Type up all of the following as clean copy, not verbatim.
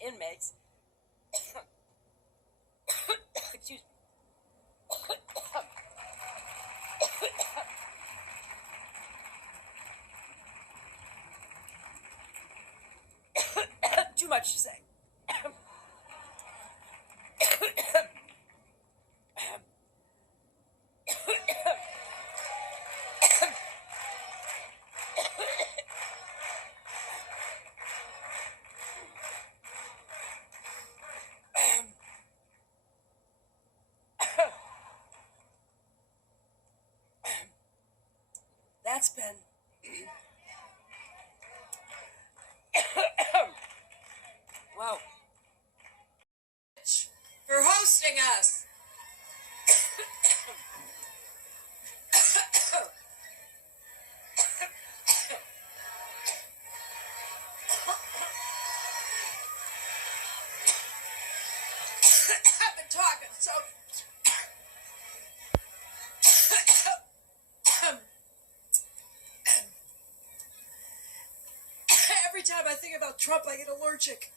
inmates. Excuse me. Too much to say. That's been wow. For hosting us. I've been talking so. Every time I think about Trump, I get allergic.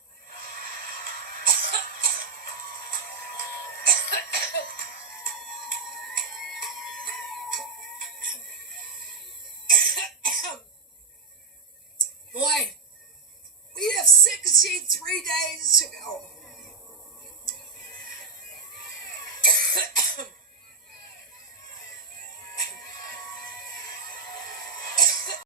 Boy, we have 63 days to go.